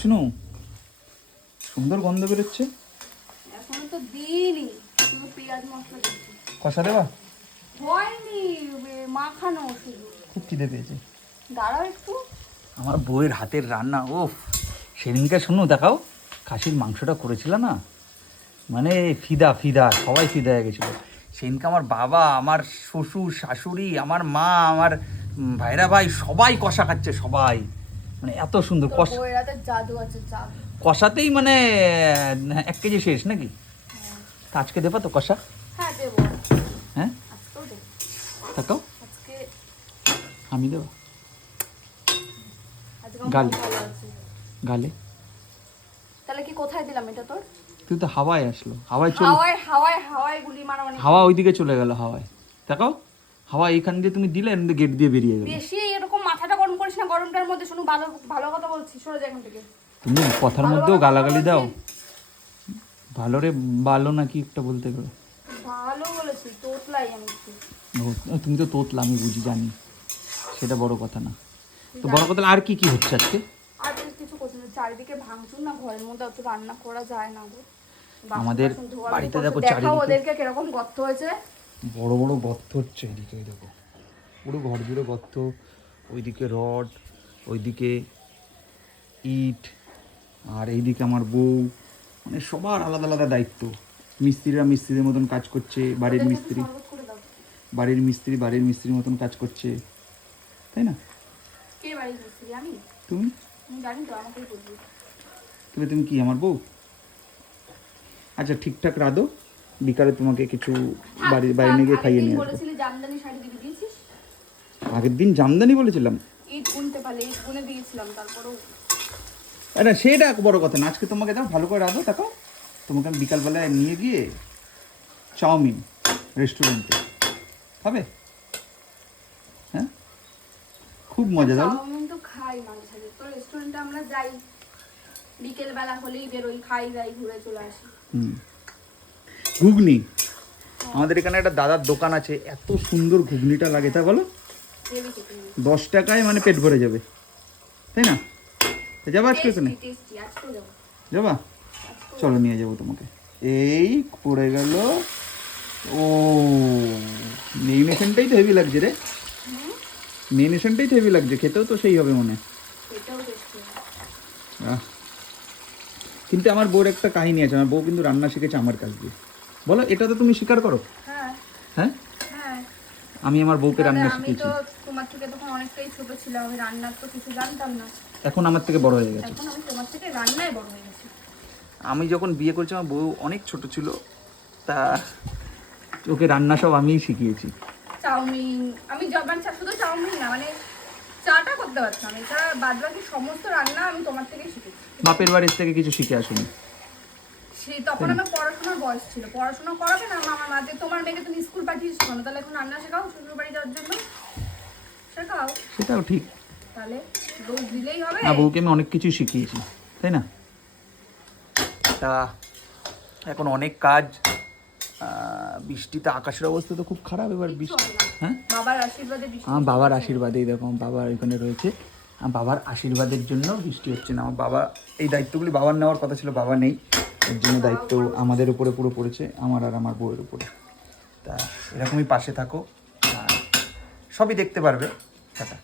শুনো, সুন্দর গন্ধ বেরোচ্ছে। এখনো তো দিইনি, শুধু পেঁয়াজ মশলা দিচ্ছি। কষা দেবা? হয়নি, মাখানো শুধু। খুব খিদে পেয়েছে। দাঁড়াও একটু। আমার বউয়ের হাতের রান্না, ওফ! সেদিনকে শুনো, দেখাও খাসির মাংসটা করেছিল না, মানে ফিদা ফিদা, সবাই ফিদা হয়ে গেছিলো সেদিনকে। আমার বাবা, আমার শ্বশুর শাশুড়ি, আমার মা, আমার ভাইরা ভাই সবাই কষা খাচ্ছে, সবাই। মানে এত সুন্দর কষা, বউয়ের হাতে জাদু আছে, জাদু। কষাতেই মানে 1 কেজি শেষ নাকি? তা আজকে দেবা তো কষা? হ্যাঁ দেবো। হ্যাঁ আজকেও দেবো। তাকাও, আজকে আমি দেবো আমার গালে। ভালো আছে। গালে। তাহলে কি কোথায় দিলাম এটা তোর? তুই তো হাওয়ায় আসলো, হাওয়ায় চলে, হাওয়ায় হাওয়ায় হাওয়ায় গুলি মারা মানে হাওয়া ওইদিকে চলে গেল, হাওয়ায়। দেখাও, হাওয়া এইখান দিয়ে তুমি দিলে, এখান দিয়ে গেট দিয়ে বেরিয়ে গেল। বেশি এরকম মাথাটা গরম করিস না গরমটার মধ্যে। শুনো, ভালো ভালো কথা বলছি, সরে যা এখান থেকে। তুমি কথার ভালো মধ্যেও ভালো গালাগালি কথা দাও। বলছি। ভালো রে, ভালো নাকি একটা বলতে গেলে। ভালো বলেছি, তোতলাই আমি একটু। তুমি তো তোতলা, আমি বুঝি, জানি, সেটা বড় কথা না। তো বড় কথা আর কি কি হচ্ছে আজকে? আর কিছু করছি না, চারিদিকে ভাঙচুর না, ঘরের মধ্যে অত রান্না করা যায় না গো। আমাদের বাসন ধোয়া বাড়িতে ধোয়া দেখো করছে। দেখাও চারিদিকে ওদেরকে কিরকম গর্ত হয়েছে। বড় বড় গর্ত হচ্ছে এদিকে, ওই দেখো পুরো ঘর জুড়ে গর্ত। ওইদিকে রড, ওইদিকে ইট, আর এইদিকে আমার বউ, মানে সবার আলাদা আলাদা দায়িত্ব। মিস্ত্রিরা মিস্ত্রিদের মতন কাজ করছে, বাড়ির ওদেরকে একটু মিস্ত্রি শরবত করে দাও। বাড়ির মিস্ত্রির মতন কাজ করছে, তাই না? কে বাড়ির মিস্ত্রি? আমি? তুমি তুমি জানি তো, আমাকেই বলবি। তুমি কি আমার বউ? আচ্ছা, ঠিকঠাক রাধো, বিকালে তোমাকে কিছু বাড়ির বাইরে নিয়ে গিয়ে খাইয়ে নিয়ে আসবো। বলেছিলি জামদানি শাড়ি দিবি, দিয়েছিস? আগের দিন জামদানি বলেছিলাম। ঈদ গুনতে পারলে ঈদ গুনে দিয়েছিলাম, তারপরেও আরে সেটা বড় কথা না, আজকে তোমাকে দাও ভালো করে রাধো। দেখো, তোমাকে আমি বিকালবেলায় নিয়ে গিয়ে চাউমিন রেস্টুরেন্টে খাবে। হ্যাঁ, খুব মজা দাও। চাউমিন তো খাই মাঝে সাঝে, তো রেস্টুরেন্টে আমরা যাই, বিকেল বেলা হলেই বেরোই, খাই, যাই, ঘুরে চলে আসি। ঘুগনি, আমাদের এখানে একটা দাদার দোকান আছে, এত সুন্দর ঘুগনিটা লাগে, তা বলো। 10 টাকায় মানে পেট ভরে যাবে, তাই না? যাবা আজকে ওখানে? যাবা? চলো নিয়ে যাবো তোমাকে। এই পড়ে গেল। ও, মেরিনেশনটাই তো হেভি লাগছে রে, মেরিনেশনটাই তো হেভি লাগছে, খেতেও তো সেই হবে মনে। কিন্তু আমার বউর একটা কাহিনী আছে, আমার বউ কিন্তু রান্না শিখেছে আমার কাছ দিয়ে। বলো, এটা তো তুমি স্বীকার করো। হ্যাঁ, আমি আমার বউকে রান্না শিখিয়েছি। আমি তো তোমার থেকে তখন অনেকটাই ছোট ছিলাম, আমি রান্নার তো কিছু জানতাম না। এখন আমার থেকে বড় হয়ে গেছে। এখন আমি তোমার থেকে রান্নায় বড় হয়ে গেছি। আমি যখন বিয়ে করছি আমার বউ অনেক ছোট ছিল, তা ওকে রান্না সব আমিই শিখিয়েছি। চাউমিন আমি মানে শুধু চাউমিন না, মানে চাটা করতে পারতাম, এছাড়া বাদ বাকি সমস্ত রান্না আমি তোমার থেকে শিখেছি। বাপের বাড়ির থেকে কিছু শিখে আসুনি। তখন আমার পড়াশোনার বয়স ছিল, পড়াশোনা করাবে না আমার মা, যে তোমার মেয়েকে তুমি স্কুল পাঠিয়েছো কেন, তাহলে এখন রান্না শেখাও, শ্বশুর বাড়ি যাওয়ার জন্য শেখাও। সেটাও ঠিক, তাহলে দোষ দিলেই হবে। না, বউকে আমি অনেক কিছুই শিখিয়েছি, তাই না? তা এখন অনেক কাজ, বৃষ্টিতে আকাশের অবস্থা তো খুব খারাপ এবার। বৃষ্টি, হ্যাঁ, বাবার আশীর্বাদে আমার বাবার আশীর্বাদেই দেখো, বাবা এখানে রয়েছে, আমার বাবার আশীর্বাদের জন্য বৃষ্টি হচ্ছে না। আমার বাবা, এই দায়িত্বগুলি বাবার নেওয়ার কথা ছিল, বাবা নেই, এর জন্য দায়িত্ব আমাদের উপরে পুরো পড়েছে, আমার আর আমার বউয়ের উপরে। তা এরকমই পাশে থাকো, আর সবই দেখতে পারবে। টাটা।